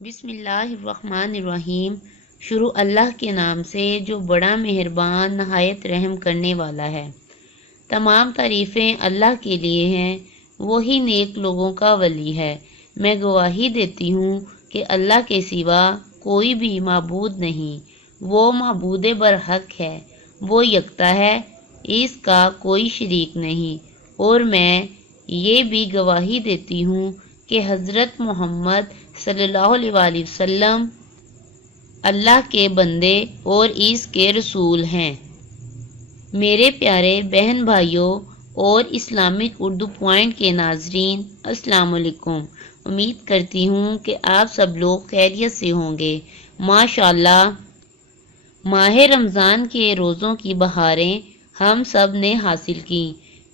بسم اللہ الرحمن الرحیم۔ شروع اللہ کے نام سے جو بڑا مہربان نہایت رحم کرنے والا ہے۔ تمام تعریفیں اللہ کے لیے ہیں، وہی نیک لوگوں کا ولی ہے۔ میں گواہی دیتی ہوں کہ اللہ کے سوا کوئی بھی معبود نہیں، وہ معبود برحق ہے، وہ یکتا ہے، اس کا کوئی شریک نہیں۔ اور میں یہ بھی گواہی دیتی ہوں کہ حضرت محمد صلی اللہ علیہ وآلہ وسلم اللہ کے بندے اور اس کے رسول ہیں۔ میرے پیارے بہن بھائیوں اور اسلامک اردو پوائنٹ کے ناظرین، السلام علیکم۔ امید کرتی ہوں کہ آپ سب لوگ خیریت سے ہوں گے۔ ماشاءاللہ، ماہ رمضان کے روزوں کی بہاریں ہم سب نے حاصل کی،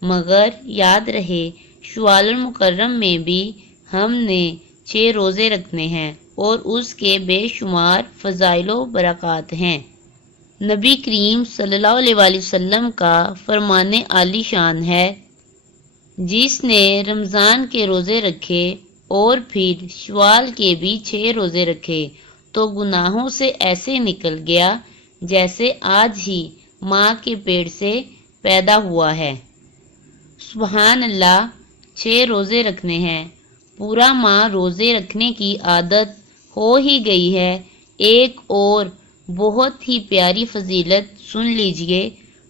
مگر یاد رہے شوال المکرم میں بھی ہم نے 6 روزے رکھنے ہیں اور اس کے بے شمار فضائل و برکات ہیں۔ نبی کریم صلی اللہ علیہ وآلہ وسلم کا فرمان عالی شان ہے، جس نے رمضان کے روزے رکھے اور پھر شوال کے بھی 6 روزے رکھے تو گناہوں سے ایسے نکل گیا جیسے آج ہی ماں کے پیٹ سے پیدا ہوا ہے۔ سبحان اللہ، 6 روزے رکھنے ہیں، پورا ماہ روزے رکھنے کی عادت ہو ہی گئی ہے۔ ایک اور بہت ہی پیاری فضیلت سن لیجئے۔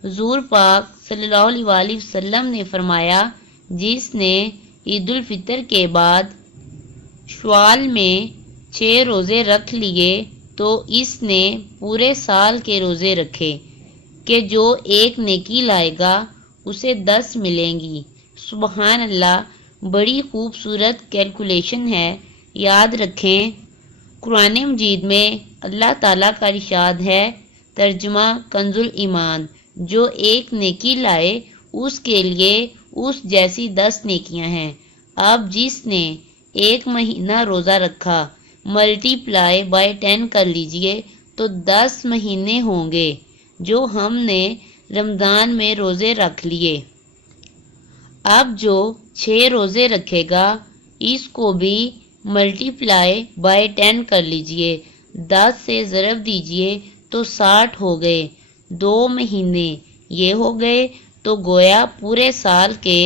حضور پاک صلی اللہ علیہ وآلہ وسلم نے فرمایا، جس نے عید الفطر کے بعد شوال میں 6 روزے رکھ لیے تو اس نے پورے سال کے روزے رکھے کہ جو ایک نیکی لائے گا اسے 10 ملیں گی۔ سبحان اللہ، بڑی خوبصورت کیلکولیشن ہے۔ یاد رکھیں، قرآن مجید میں اللہ تعالیٰ کا ارشاد ہے، ترجمہ کنز ایمان، جو ایک نیکی لائے اس کے لیے اس جیسی 10 نیکیاں ہیں۔ اب جس نے ایک مہینہ روزہ رکھا، ملٹی پلائی بائی 10 کر لیجئے تو 10 مہینے ہوں گے جو ہم نے رمضان میں روزے رکھ لیے۔ اب جو 6 روزے رکھے گا اس کو بھی ملٹی پلائی بائی 10 کر لیجئے، 10 سے ضرب دیجئے تو 60 ہو گئے، 2 مہینے یہ ہو گئے تو گویا پورے سال کے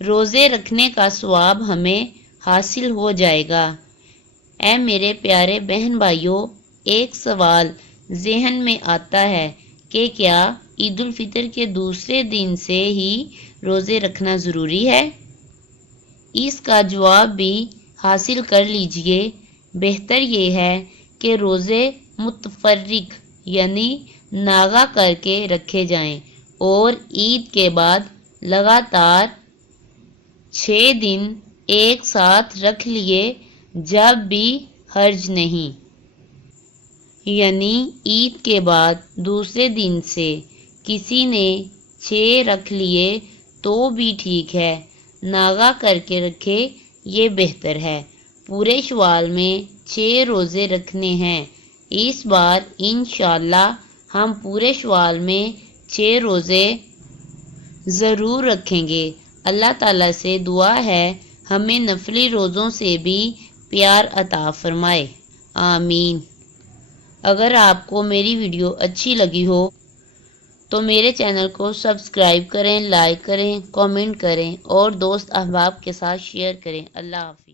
روزے رکھنے کا ثواب ہمیں حاصل ہو جائے گا۔ اے میرے پیارے بہن بھائیوں، ایک سوال ذہن میں آتا ہے کہ کیا عید الفطر کے دوسرے دن سے ہی روزے رکھنا ضروری ہے؟ اس کا جواب بھی حاصل کر لیجئے۔ بہتر یہ ہے کہ روزے متفرق یعنی ناغا کر کے رکھے جائیں اور عید کے بعد لگاتار 6 دن ایک ساتھ رکھ لیے جب بھی حرج نہیں۔ یعنی عید کے بعد دوسرے دن سے کسی نے 6 رکھ لیے تو بھی ٹھیک ہے، ناغا کر کے رکھے یہ بہتر ہے۔ پورے شوال میں 6 روزے رکھنے ہیں۔ اس بار انشاءاللہ ہم پورے شوال میں 6 روزے ضرور رکھیں گے۔ اللہ تعالیٰ سے دعا ہے ہمیں نفلی روزوں سے بھی پیار عطا فرمائے، آمین۔ اگر آپ کو میری ویڈیو اچھی لگی ہو تو میرے چینل کو سبسکرائب کریں، لائک کریں، کامنٹ کریں اور دوست احباب کے ساتھ شیئر کریں۔ اللہ حافظ۔